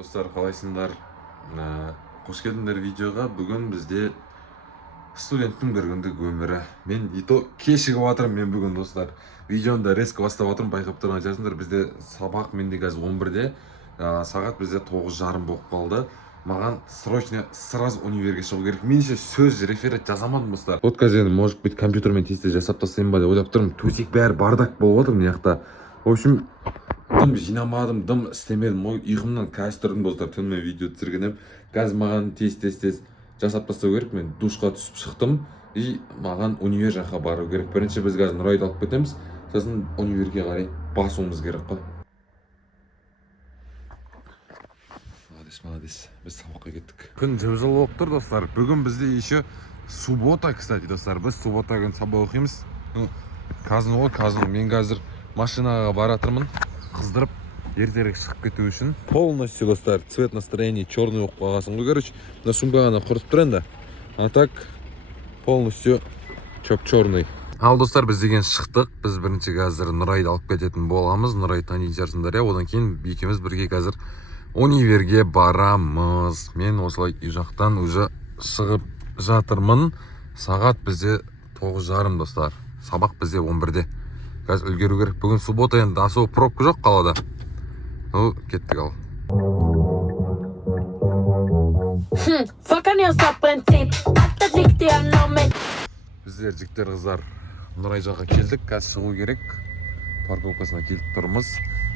Достар, қалайсыңдар? Қош келдіңдер видеоға. Бүгін бізде студенттің бір күндік өмірі. Мен кешігіп жатырмын мен бүгін, достар. Видеоны да резко бастап жатырмын, байқап тұрған шығарсыңдар. Бізде сабақ менде қазір 11-де, сағат бізде 9:30 болып қалды. Маған срочно сразу универге шығу керек. Мен еще сөз реферат жазамадым, достар. Вот қазір может быть компьютермен тесте жасап тастайын ба деп ойлап тұрмын. Төсек бәрі бардак болып жатыр мына жақта. В общем, дым жинамадым, дым істемедім. Ұйқымнан қазір тұрдым, достар. Түнімен видео түсіргенім. Қазір маған тез жасап тастау керек. Мен душқа түсіп шықтым и маған универ жаққа бару керек. Бірінші біз қазір Нұрайды алып кетеміз, сосын универге қарай басуымыз керек қой. Молодец. Біз сабаққа кеттік. Күн жып-жылы болып тұр, достар. Бүгін бізде еще суббота, кстати, достар. Біз суббота күні сабақ оқимыз. Казино ғой, казино. Мен қазір машинаға баратырмын, қыздырып ертерек шығып кету үшін. Полностью, достар, цвет настроения черный болып қалғасын ғой, короче. На сумка ғана құртып тұр енді. А так полностью черный. Ал, достар, біз деген шықтық. Біз бірінші қазір Нұрайды алып кететін боламыз. Нұрайды танитын шығарсыңдар, иә. Одан кейін екеуміз бірге қазір универге барамыз. Мен осылай үй жақтан уже шығып жатырмын. Сағат бізде 9:30, достар. Сабақ бізде 11-де. Қазір үлгеру керек. Бүгін суббота, енді асу пробка жоқ қалада. Кеттік ал. Біздер жігіттер қыздар Нұрай жаққа келдік. Қазір шығу керек. Парковкасына келіп тұрмыз.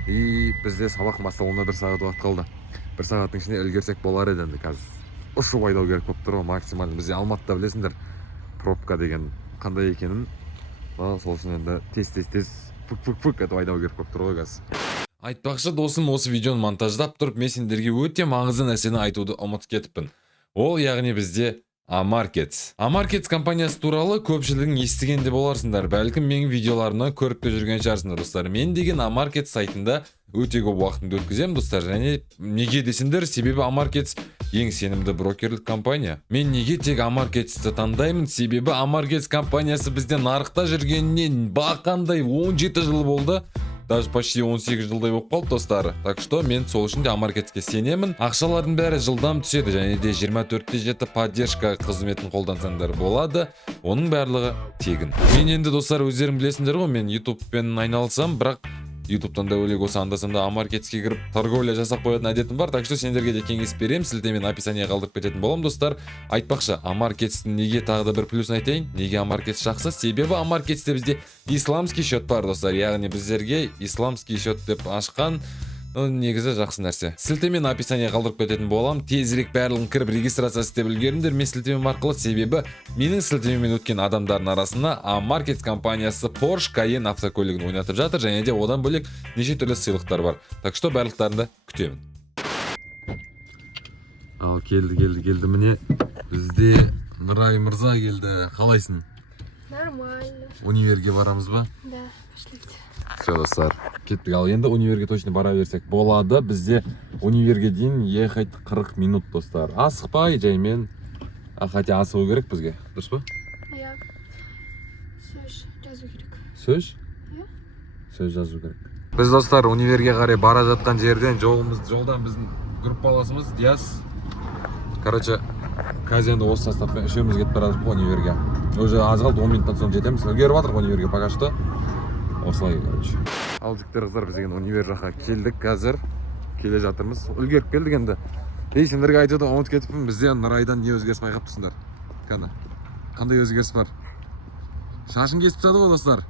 И бізде сабақ басталуына 1 сағат уақыт қалды. 1 сағаттың ішінде үлгерсек болар еді енді. Қазір ұшып айдау керек болып тұр ғой, максимально. Бізде Алматыда білесіңдер, пробка деген қандай екенін. Сол үшін енді тез пүк етіп айдау керек болып тұр ғой қазір. Айтпақшы, досым, осы видеоны монтаждап тұрып, мен сендерге өте маңызды нәрсені айтуды ұмытып кетіппін. Ол яғни бізде Amarkets. Amarkets компаниясы туралы көпшілігің естіген де боларсыңдар. Бәлкім менің видеоларымнан көріп те жүрген шығарсыңдар, достар. Мен деген Amarkets сайтында өте көп уақытымды өткіземін, достар. Және неге десеңдер, себебі Amarkets ең сенімді брокерлік компания. Мен неге тек Amarkets'ті таңдаймын? Себебі Amarkets компаниясы бізде нарықта жүргеніне бақандай 17 жыл болды. Даже почти 18 жылдай болып қалды, достар. Так что мен сол үшін де Amarkets'ке сенемін. Ақшалардың бәрі жылдам түседі, және де 24/7 поддержка қызметін қолдансаңдар болады. Оның барлығы тегін. Мен енді, достар, өздерің білесіңдер ғой, мен YouTube'пен айналысам, бірақ YouTube'тан да өлек осы анда-санда Amarkets'ке кіріп торговля жасап қоятын әдетім бар. Так что сендерге де кеңес беремін, сілтемені описанияға қалдырып кететін болам, достар. Айтпақшы, Amarkets'тің неге тағы да бір плюсын айтайын? Неге Amarkets жақсы? Себебі Amarkets'те бізде исламский счет бар, достар. Яғни біздерге исламский счет деп ашқан негізі жақсы нәрсе. Сілтемені описанияға қалдырып кететін болам. Тезірек барлығын кіріп регистрация істеп үлгеріңдер. Мен сілтемем арқылы, себебі менің сілтемемен өткен адамдардың арасына Amarkets компаниясы Porsche Cayenne автокөлігін ойнатып жатыр, және де одан бөлек неше түрлі сыйлықтар бар. Так что барлықтарында күтемін. Ал, келді міне. Бізде Нұрай мырза келді. Қалайсың? Нормально. Универге барамыз ба? Да, пошлите. Все, достар, кеттік. Ал, енді универге точно бара берсек болады. Бізде универге дейін ехать 40 минут, достар. Асықпай жаймен, хотя асығу керек бізге, дұрыс па? Я сөз жазу керек. Сөз? Иә. Сөз жазу керек. Біз, достар, универге қарай бара жатқан жерден жолдан біздің группаласымыз Диас. Короче, қазір енді осы составпен үшеуміз кетіп бара жатырмыз универге. Уже аз қалды, 10 минуттан соң жетеміз. Үлгеріп жатырмық универге пока что. Осылай, короче. Ал, жігіттер қыздар, біз деген универ жаққа келдік қазір. Келе жатырмыз. Үлгеріп келдік енді. Сендерге айтуды ұмытып кетіппін. Бізде Нұрайдан не өзгеріс байқап тұрсыңдар? Қандай өзгеріс бар? Шашын кесіп тастады ғой, достар.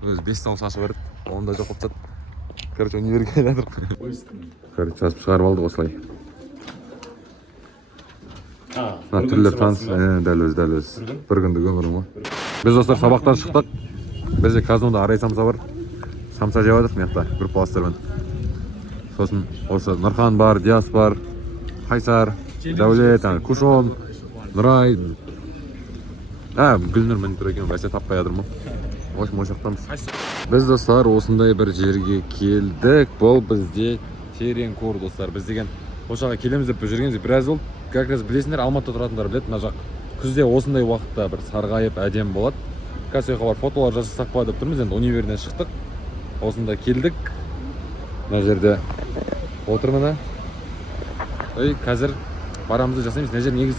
Өзі 5 тал шашы бар еді. Оны да жоқ болып тастады. Короче, универге келедік. Короче, жазып шығарып алдық осылай. Түрлер таныс, дәл өз. Бір күндік өмірім ғой. Біз, достар, сабақтан шықтық. Бізде казинода арай самса бар. Самса жеп жатырмық мияқта группаластармен. Сосын осы Нұрхан бар, Диас бар, Қайсар, Дәулет, Кушон, Нұрай. Гүлнұр міне тұр екен, бәсе таппай жатырмын. Ошақтамыз. Біз, достар, осындай бір жерге келдік. Бұл бізде Теренкор, достар. Біз деген ошаға келеміз деп жүргеніміз біраз болды. Как раз білесіңдер, Алматыда тұратындар біледі, мына жақ. Күзде осындай уақытта бір сарғайып әдем болады. Қазір бар фотолар жасасақ па деп тұрмыз. Енді универден шықтық. Осында келдік. Мына жерде отырмын. Ой, қазір барамызды жасаймыз. Мына жер негіз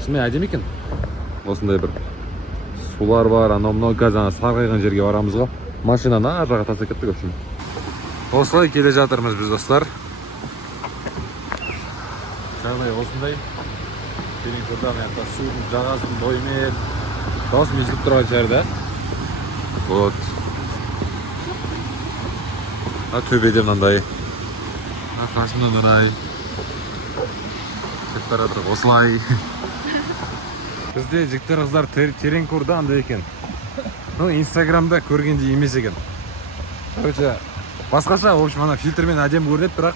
шынымен әдемі екен. Осындай бір сулар бар, анау қазір сарғайған жерге барамыз ғой. Машинаны ар жаққа тастап кеттік үшін. Осылай келе жатырмыз біз достар. Жағдай осындай. Терең көрді аяқта судың жағасын бойымен дауыс естіліп тұрған жерде. Вот. Төбеде мынандай. Қасында мынандай. Кетіп бара жатыр осылай. Бізде жігіттер қыздар терең көрді андай екен. Инстаграмда көргендей емес екен. Короче, басқаша, в общем, ана фильтрмен әдемі көрінеді, бірақ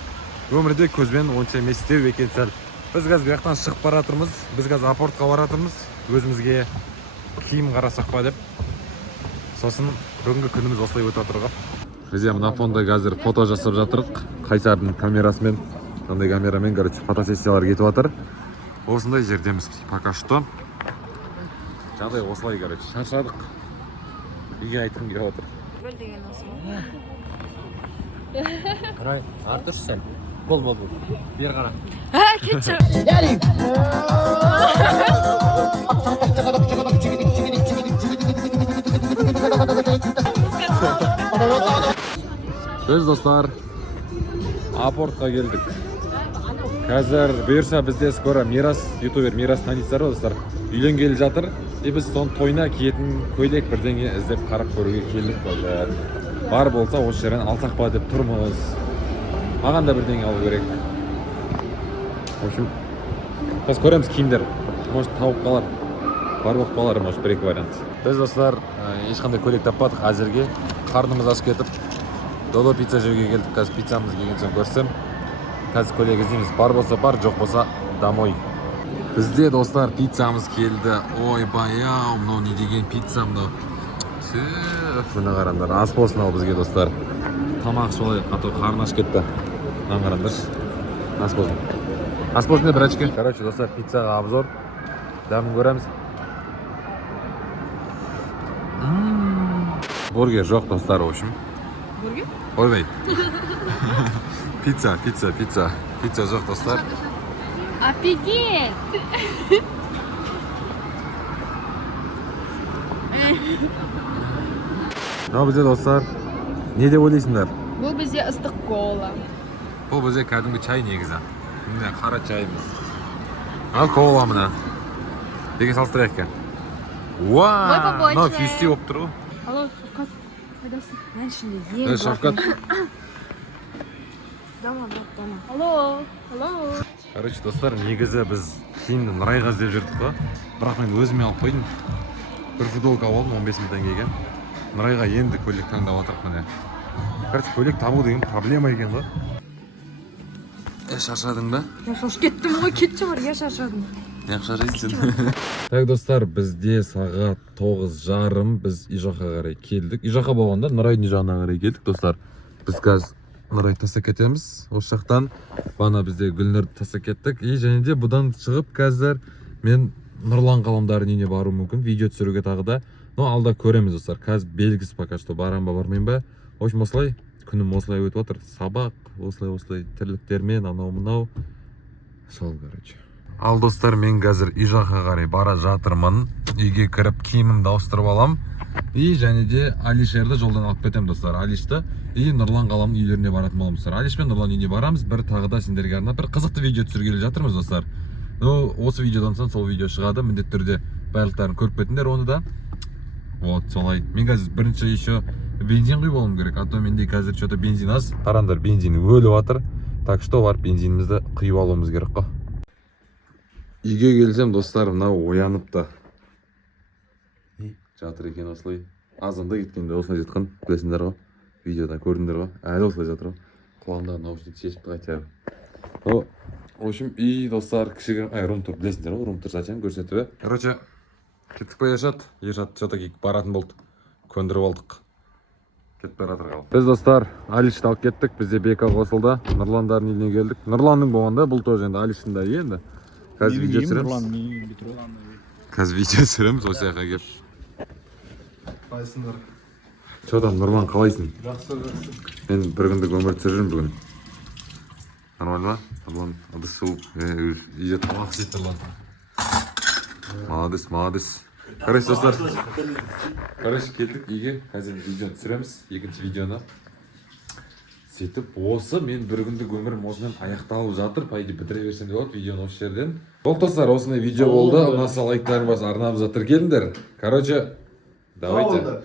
өмірде көзбен онша емес істеу екен сәл. Біз қазір бұл жақтан шығып бара жатырмыз. Біз қазір апортқа бара жатырмыз. Өзімізге киім қарасақ па деп. Сосын бүгінгі күніміз осылай өтіп жатыр ғой. Біз мына фонда қазір фото жасап жатырық. Қайсардың камерасымен, қандай камерамен, короче, фотосессиялар кетіп жатыр. Осындай жердеміз пока что. Жағдай осылай, короче, шаршадық. Үйге айтқым келіп отыр. Бөл деген осы. Қарай, артыр сәл. Бол. Бер қара. Кетші. Біз достар апортқа келдік. Қазір бұйырса бізде скоро Мирас, ютубер Мирас танисыздар ғой достар. Үйленгелі жатыр. Біз соның тойына киетін көйлек бірдеңе іздеп қарап көруге келдік болды. Бар болса осы жерден алсақ па деп тұрмыз. Маған да бірдеңе алу керек. В общем, біз көреміз киімдер. Может тауып қалар. Бар болып қалар, может бір-екі вариант. Біз достар ешқандай көйлек таппадық әзірге. Қарнымыз ашып кетіп, Додо пицца жеуге келдік. Қазір пиццамыз келген соң көрсем. Қазір көйлек іздейміз. Бар болса бар, жоқ болса домой. Бізде достар пиццамыз келді. Ой, баяу, мынау не деген пицца мынау. Мына қараңдар, ас болсын ал бізге достар. Тамақ солай қату қарны ашып кетті. Мына қараңдаршы. Ас болсын. Ас болсын деп бір очки. Короче, достар, пиццаға обзор. Дәмін көреміз. Бургер жоқ достар, в общем. Бургер? Ойбай. Пицца. Пицца жоқ достар. Офигеть! Мынау бізде достар, не деп ойлайсыңдар? Бұл бізде ыстық кола. Бұл бізде кәдімгі чай негізі. Міне қара чайымыз. Ал кола мына. Деге салыстырайық екен. Уаа! Мынау фюсти болып тұр ғой. Алло, Шавкат, қайдасың? Мен ішінде Шавкат. Дама. Алло. Короче, достар, негізі біз киімді Нұрайға іздеп жүрдік қой. Бірақ мен өзіме алып қойдым. Бір футболка алдым 15 мың теңгеге. Нұрайға енді көйлек таңдап отырық міне. Короче, көйлек табу деген проблема екен ғой. Шаршадың ба? Я шаршап кеттім ғой, кетші бар, я шаршадым. Не шаршайсың? Так, достар, бізде сағат 9:30 біз үй жаққа қарай келдік. Үй жаққа болғанда Нұрайдың жағына қарай келдік, достар. Біз қазір Нұрайды тастап кетеміз. Осы жақтан бана бізде Гүлнұрды тастап кеттік. И және де бұдан шығып қазір мен Нұрлан қаламдардың үйіне бару мүмкін. Видео түсіруге тағы да. Но алда көреміз достар. Қазір белгісіз пока что барам ба бармайым ба. В общем, осылай күнім осылай өтіп отыр. Сабақ осылай тірліктермен анау-мынау. Сол, короче. Ал достар, мен қазір үй жаққа қарай бара жатырмын. Үйге кіріп киімімді ауыстырып алам. И және де Алишерді жолдан алып кетем достар. Алишті и Нұрлан қаламның үйлеріне баратын боламыз. Алиш пен Нұрлан үйіне барамыз. Бір тағы да сендерге арнап бір қызықты видео түсіргелі жатырмыз достар. Осы видеодан соң сол видео шығады. Міндетті түрде барлықтарын көріп кетіңдер оны да. Вот солай. Мен қазір бірінші еще бензин құйып алуым керек. А то менде қазір что-то бензин аз. Қараңдар, бензин өліп жатыр. Так что барып бензинімізді құйып алуымыз керек қой. Үйге келсем достар, мынау ояныпты. Жатыр екен осылай. Азанда кеткенде осылай жатқан, білесіңдер ғой. Видеода көрдіңдер ғой. Әлі осылай жатыр ғой. Құлағындағы наушник шешіпті қайтар. В общем, и достар, кішігірім, рум-тур білесіңдер ғой, рум-тур зачем көрсетіп. Короче, кеттік па Ержат? Ержат что-то кейіп баратын болды. Көндіріп алдық. Кетіп бара жатыр қал. Біз достар, Алишті алып кеттік. Бізде Бека қосылды. Нұрландардың үйіне келдік. Нұрланның болғанда бұл тоже енді Алиштің да енді. Қазір видео түсіреміз. Қазір видео түсіреміз осы жаққа келіп. Қайсыңдар? Че там, Нұрлан, қалайсың? Жақсы. Мен бір күндік өмір сүріп жүрмін бүгін. Нормально ма? Нұрлан, ыдыс жуып, үйде тамақ істеп Нұрлан. Молодец. Короче, достар. Келдік үйге. Қазір видеоны түсіреміз. Екінші видеоны. Сөйтіп, осы мен бір күндік өмірім осымен аяқталып жатыр. Пайды бітіре берсем де болады видеоны осы жерден. Ол достар, осындай видео болды. Ұнаса лайктарың болса арнамызға тіркеліңдер. Короче, давайте.